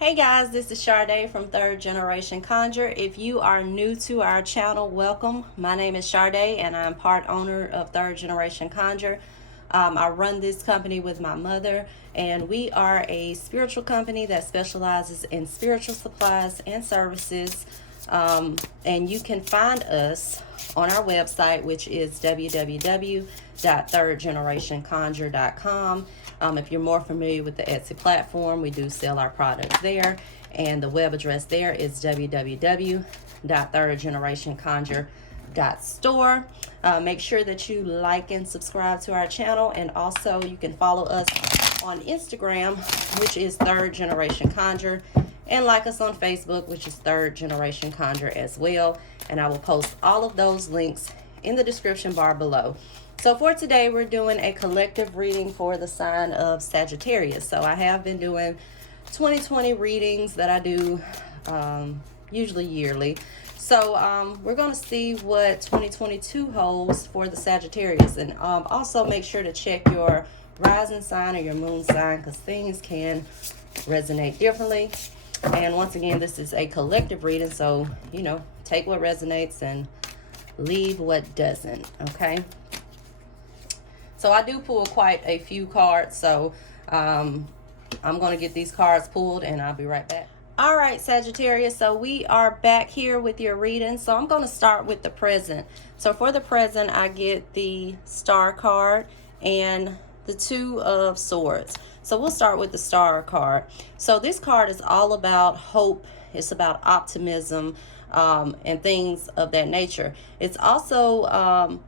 Hey guys, this is Sade from Third Generation Conjure. If you are new to our channel, welcome. My name is Sade and I'm part owner of Third Generation Conjure. I run this company with my mother, and we are a spiritual company that specializes in spiritual supplies and services. And you can find us on our website, which is www.thirdgenerationconjure.com. If you're more familiar with the Etsy platform, we do sell our products there, and the web address there is www.thirdgenerationconjure.store. Make sure that you like and subscribe to our channel, and also you can follow us on Instagram, which is Third Generation Conjure, and like us on Facebook, which is Third Generation Conjure as well. And I will post all of those links in the description bar below. So for today, we're doing a collective reading for the sign of Sagittarius. So I have been doing 2020 readings that I do usually yearly. So we're going to see what 2022 holds for the Sagittarius. And also make sure to check your rising sign or your moon sign, because things can resonate differently. And once again, this is a collective reading, so, you know, take what resonates and leave what doesn't, okay? So I do pull quite a few cards, so I'm going to get these cards pulled, and I'll be right back. All right, Sagittarius, so we are back here with your reading. So I'm going to start with the present. So for the present, I get the Star card and the Two of Swords. So we'll start with the Star card. So this card is all about hope. It's about optimism and things of that nature. It's also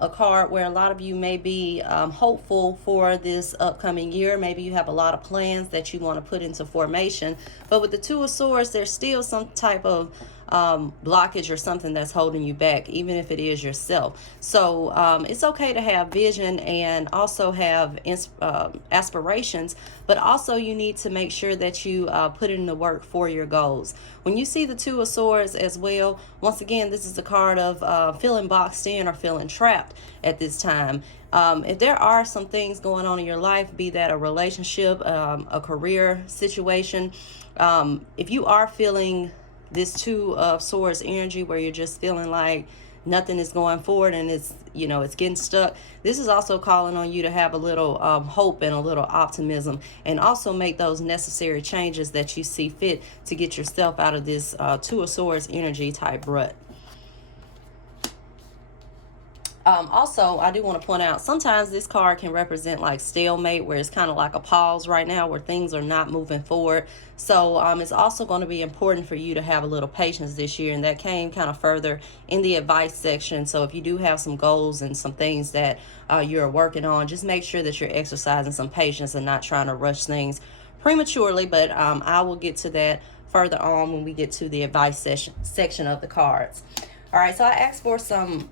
a card where a lot of you may be hopeful for this upcoming year. Maybe you have a lot of plans that you want to put into formation. But with the Two of Swords, there's still some type of blockage or something that's holding you back, even if it is yourself. So it's okay to have vision and also have aspirations, but also you need to make sure that you put in the work for your goals. When you see the Two of Swords as well, once again, this is a card of feeling boxed in or feeling trapped at this time. If there are some things going on in your life, be that a relationship, a career situation, if you are feeling this Two of Swords energy where you're just feeling like nothing is going forward and it's, you know, it's getting stuck, this is also calling on you to have a little hope and a little optimism, and also make those necessary changes that you see fit to get yourself out of this Two of Swords energy type rut. Also, I do want to point out, sometimes this card can represent like stalemate, where it's kind of like a pause right now where things are not moving forward. So it's also going to be important for you to have a little patience this year, and that came kind of further in the advice section. So if you do have some goals and some things that you're working on, just make sure that you're exercising some patience and not trying to rush things prematurely. But I will get to that further on when we get to the advice section of the cards. All right, so I asked for some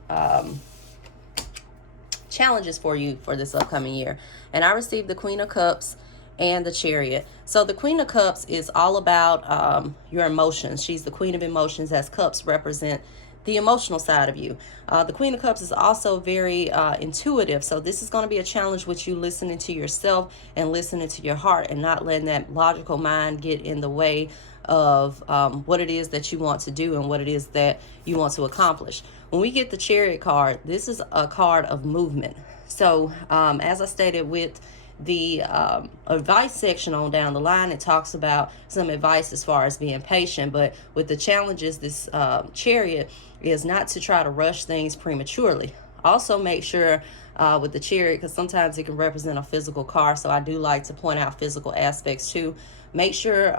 challenges for you for this upcoming year, and I received the Queen of Cups and the Chariot. So the Queen of Cups is all about your emotions. She's the Queen of Emotions, as cups represent the emotional side of you. The Queen of Cups is also very intuitive, so this is going to be a challenge with you listening to yourself and listening to your heart, and not letting that logical mind get in the way of what it is that you want to do and what it is that you want to accomplish. When we get the Chariot card, this is a card of movement. So as I stated with the advice section on down the line, it talks about some advice as far as being patient, but with the challenges, this Chariot is not to try to rush things prematurely. Also make sure with the Chariot, because sometimes it can represent a physical car, so I do like to point out physical aspects too. Make sure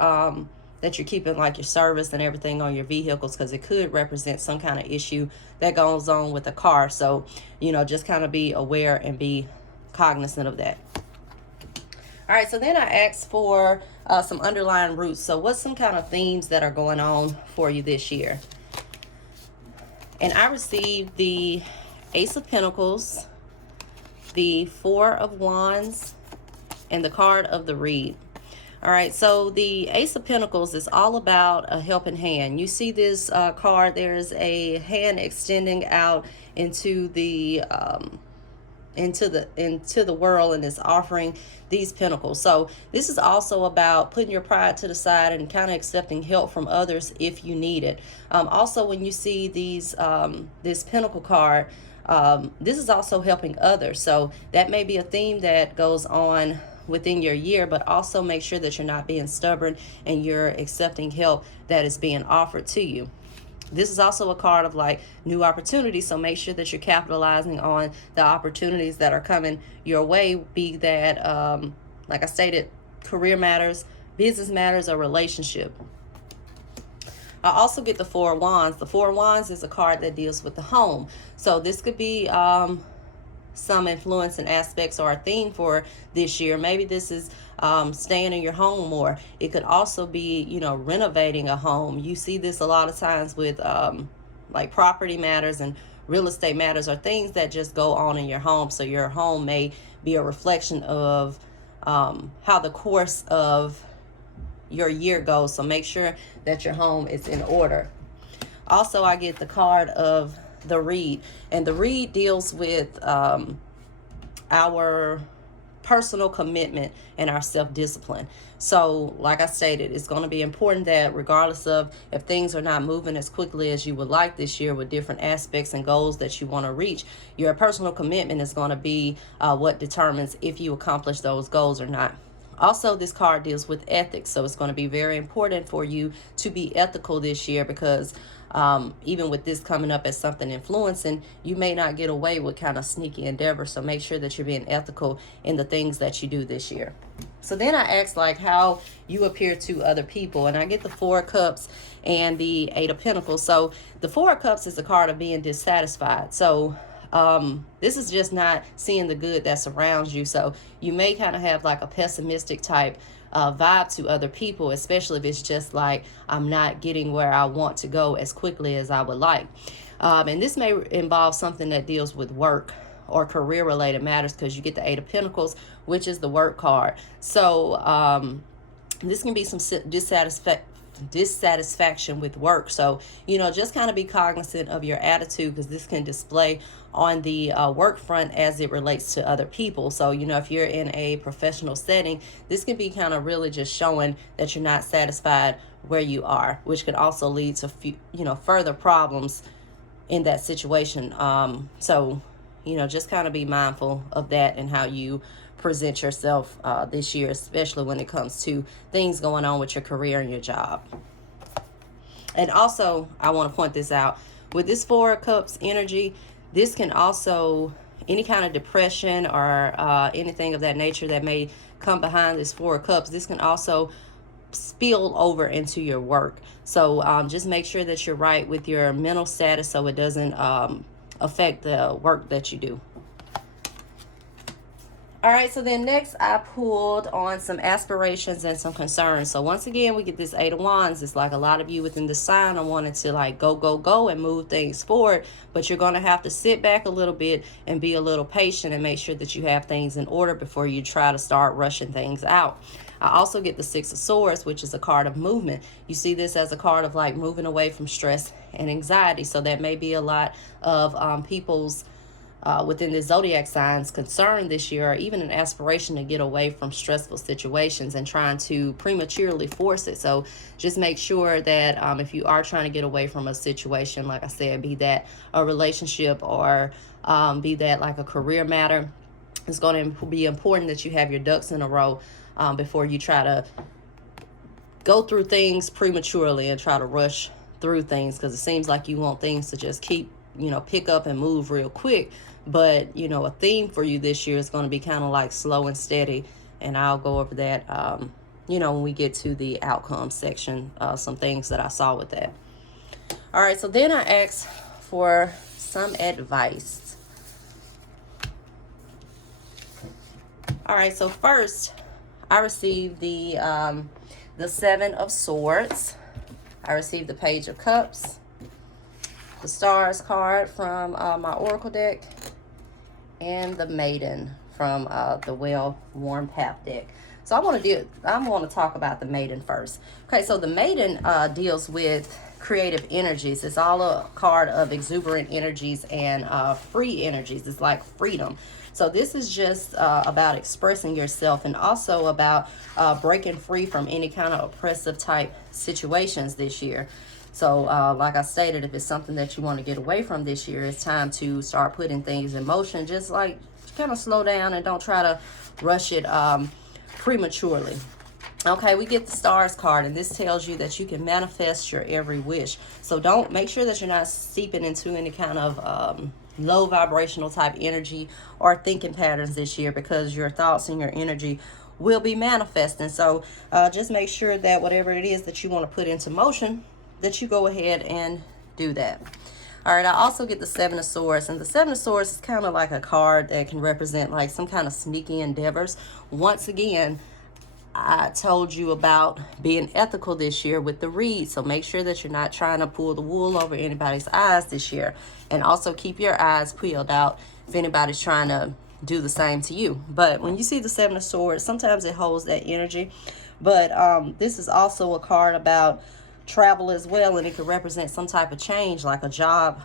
that you're keeping like your service and everything on your vehicles, because it could represent some kind of issue that goes on with the car. So, you know, just kind of be aware and be cognizant of that. All right, so then I asked for some underlying roots. So what's some kind of themes that are going on for you this year? And I received the Ace of Pentacles, the Four of Wands, and the card of the Reed. All right, so the Ace of Pentacles is all about a helping hand. You see this card, there's a hand extending out into the into the world, and is offering these pentacles. So this is also about putting your pride to the side and kind of accepting help from others if you need it. Also, when you see this pentacle card, this is also helping others. So that may be a theme that goes on within your year, but also make sure that you're not being stubborn and you're accepting help that is being offered to you. This is also a card of like new opportunities, so make sure that you're capitalizing on the opportunities that are coming your way, be that, like I stated, career matters, business matters, or relationship. I also get the Four of Wands. The Four of Wands is a card that deals with the home. So this could be some influence and aspects or a theme for this year. Maybe this is staying in your home more. It could also be, you know, renovating a home. You see this a lot of times with like property matters and real estate matters, or things that just go on in your home. So your home may be a reflection of how the course of your year goes. So make sure that your home is in order. Also, I get the card of the reed, and the reed deals with our personal commitment and our self-discipline. So like I stated, it's going to be important that regardless of if things are not moving as quickly as you would like this year with different aspects and goals that you want to reach, your personal commitment is going to be what determines if you accomplish those goals or not. Also, this card deals with ethics, so it's going to be very important for you to be ethical this year, because even with this coming up as something influencing, you may not get away with kind of sneaky endeavor. So make sure that you're being ethical in the things that you do this year. So then I asked like how you appear to other people, and I get the Four of Cups and the Eight of Pentacles. So the Four of Cups is a card of being dissatisfied. So this is just not seeing the good that surrounds you. So you may kind of have like a pessimistic type vibe to other people, especially if it's just like, I'm not getting where I want to go as quickly as I would like. And this may involve something that deals with work or career related matters, because you get the Eight of Pentacles, which is the work card. So this can be some dissatisfaction with work. So, you know, just kind of be cognizant of your attitude, because this can display on the work front as it relates to other people. So, you know, if you're in a professional setting, this can be kind of really just showing that you're not satisfied where you are, which could also lead to, you know, further problems in that situation. So, you know, just kind of be mindful of that and how you present yourself this year, especially when it comes to things going on with your career and your job. And also, I want to point this out, with this Four of Cups energy, this can also, any kind of depression or anything of that nature that may come behind this Four of Cups, this can also spill over into your work. So just make sure that you're right with your mental status so it doesn't affect the work that you do. All right, so then next I pulled on some aspirations and some concerns. So once again, we get this Eight of Wands. It's like a lot of you within the sign are wanting to like go and move things forward, but you're going to have to sit back a little bit and be a little patient and make sure that you have things in order before you try to start rushing things out. I also get the Six of Swords, which is a card of movement. You see this as a card of like moving away from stress and anxiety. So that may be a lot of people's within the zodiac signs concern this year, or even an aspiration to get away from stressful situations and trying to prematurely force it. So just make sure that if you are trying to get away from a situation, like I said, be that a relationship or be that like a career matter, it's going to be important that you have your ducks in a row before you try to go through things prematurely and try to rush through things, because it seems like you want things to just keep, you know, pick up and move real quick. But, you know, a theme for you this year is going to be kind of like slow and steady. And I'll go over that, you know, when we get to the outcome section, some things that I saw with that. All right, so then I asked for some advice. All right, so first I received the Seven of Swords. I received the Page of Cups, the Stars card from my Oracle deck, and the Maiden from the Well-Worn Path deck. So I'm going to talk about the Maiden first. Okay, so the Maiden deals with creative energies. It's all a card of exuberant energies and free energies. It's like freedom. So this is just about expressing yourself, and also about breaking free from any kind of oppressive type situations this year. So like I stated, if it's something that you want to get away from this year, it's time to start putting things in motion. Just like kind of slow down and don't try to rush it prematurely. Okay, we get the Stars card, and this tells you that you can manifest your every wish. So don't, make sure that you're not seeping into any kind of low vibrational type energy or thinking patterns this year, because your thoughts and your energy will be manifesting. So just make sure that whatever it is that you want to put into motion, that you go ahead and do that. All right, I also get the Seven of Swords, and the Seven of Swords is kind of like a card that can represent like some kind of sneaky endeavors. Once again, I told you about being ethical this year with the read, so make sure that you're not trying to pull the wool over anybody's eyes this year, and also keep your eyes peeled out if anybody's trying to do the same to you. But when you see the Seven of Swords, sometimes it holds that energy, but this is also a card about travel as well, and it could represent some type of change, like a job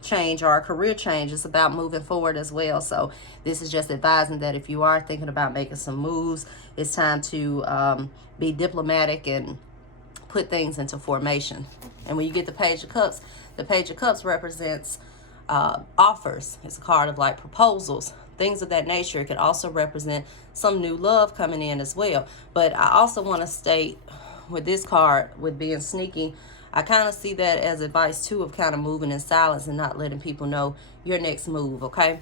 change or a career change. It's about moving forward as well. So this is just advising that if you are thinking about making some moves, it's time to be diplomatic and put things into formation. And when you get the Page of Cups, the Page of Cups represents offers. It's a card of like proposals, things of that nature. It could also represent some new love coming in as well. But I also want to state with this card, with being sneaky, I kind of see that as advice too, of kind of moving in silence and not letting people know your next move, okay?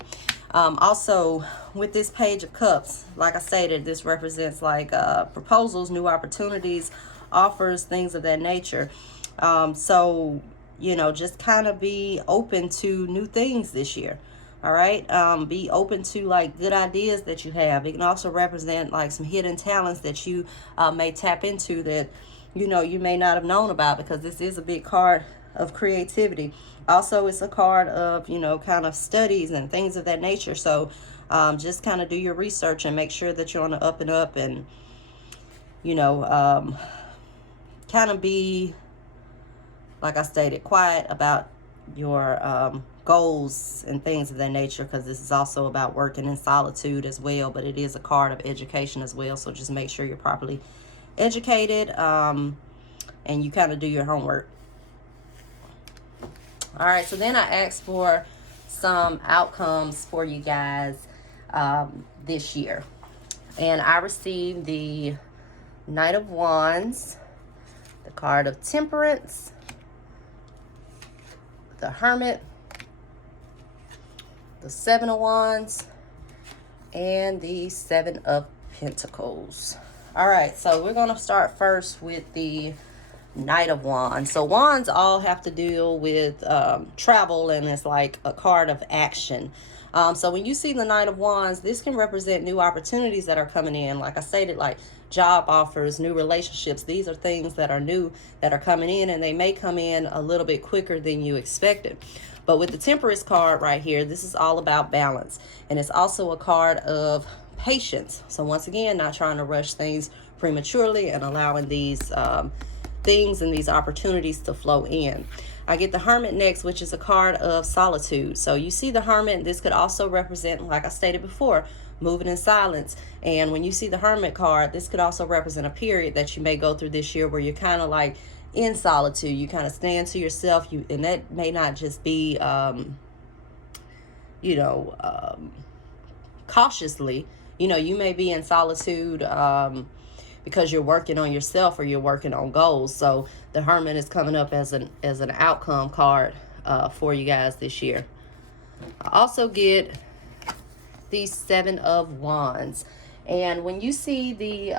Also, with this Page of Cups, like I stated, this represents like proposals, new opportunities, offers, things of that nature. So, you know, just kind of be open to new things this year, all right? Be open to like good ideas that you have. It can also represent like some hidden talents that you may tap into that, you know, you may not have known about, because this is a big card of creativity. Also, it's a card of, you know, kind of studies and things of that nature. So just kind of do your research and make sure that you're on the up and up, and, you know, kind of be, like I stated, quiet about your goals and things of that nature, because this is also about working in solitude as well, but it is a card of education as well. So just make sure you're properly educated and you kind of do your homework. All right, so then I asked for some outcomes for you guys this year, and I received the Knight of Wands, the card of Temperance, the Hermit, the Seven of Wands, and the Seven of Pentacles. All right, so we're going to start first with the Knight of Wands. So wands all have to deal with travel, and it's like a card of action. So when you see the Knight of Wands, this can represent new opportunities that are coming in. Like I stated, like job offers, new relationships. These are things that are new, that are coming in, and they may come in a little bit quicker than you expected. But with the Temperance card right here, this is all about balance. And it's also a card of patience. So once again, not trying to rush things prematurely, and allowing these things and these opportunities to flow in. I get the Hermit next, which is a card of solitude. So you see the Hermit, this could also represent, like I stated before, moving in silence. And when you see the Hermit card, this could also represent a period that you may go through this year where you're kind of like in solitude. You kind of stand to yourself, and that may not just be cautiously. You know, you may be in solitude because you're working on yourself, or you're working on goals. So the Hermit is coming up as an outcome card for you guys this year. I also get the Seven of Wands. And when you see the,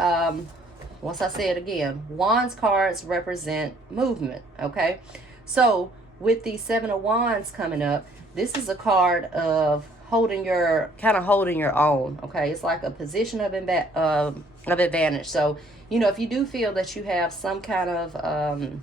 once I say it again, Wands cards represent movement, okay? So with the Seven of Wands coming up, this is a card of holding your own, okay? It's like a position of advantage. So, you know, if you do feel that you have some kind of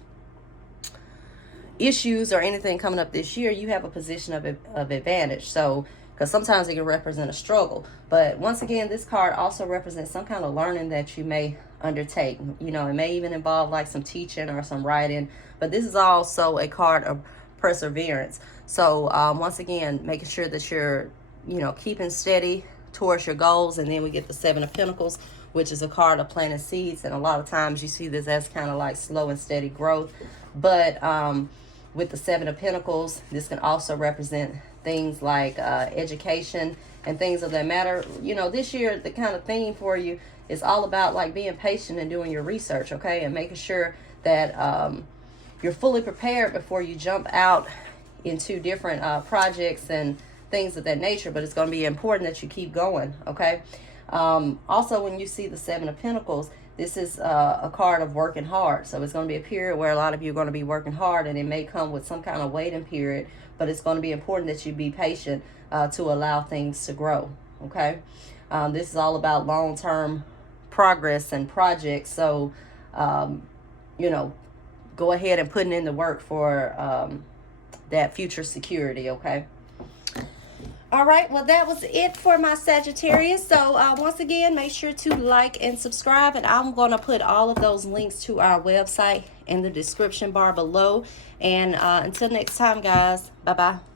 issues or anything coming up this year, you have a position of advantage. So, because sometimes it can represent a struggle. But once again, this card also represents some kind of learning that you may undertake. You know, it may even involve like some teaching or some writing. But this is also a card of perseverance. So once again, making sure that you're you know, keeping steady towards your goals. And then we get the Seven of Pentacles, which is a card of planting seeds. And a lot of times you see this as kind of like slow and steady growth. But with the Seven of Pentacles, this can also represent things like education and things of that matter. You know, this year, the kind of theme for you is all about like being patient and doing your research, okay? And making sure that you're fully prepared before you jump out into different projects and things of that nature. But it's going to be important that you keep going, okay? Also, when you see the Seven of Pentacles, this is a card of working hard. So it's going to be a period where a lot of you are going to be working hard, and it may come with some kind of waiting period, but it's going to be important that you be patient to allow things to grow, okay? This is all about long-term progress and projects. So, you know, go ahead and putting in the work for that future security, okay? All right, well, that was it for my Sagittarius. So once again, make sure to like and subscribe, and I'm going to put all of those links to our website in the description bar below. And until next time, guys, bye-bye.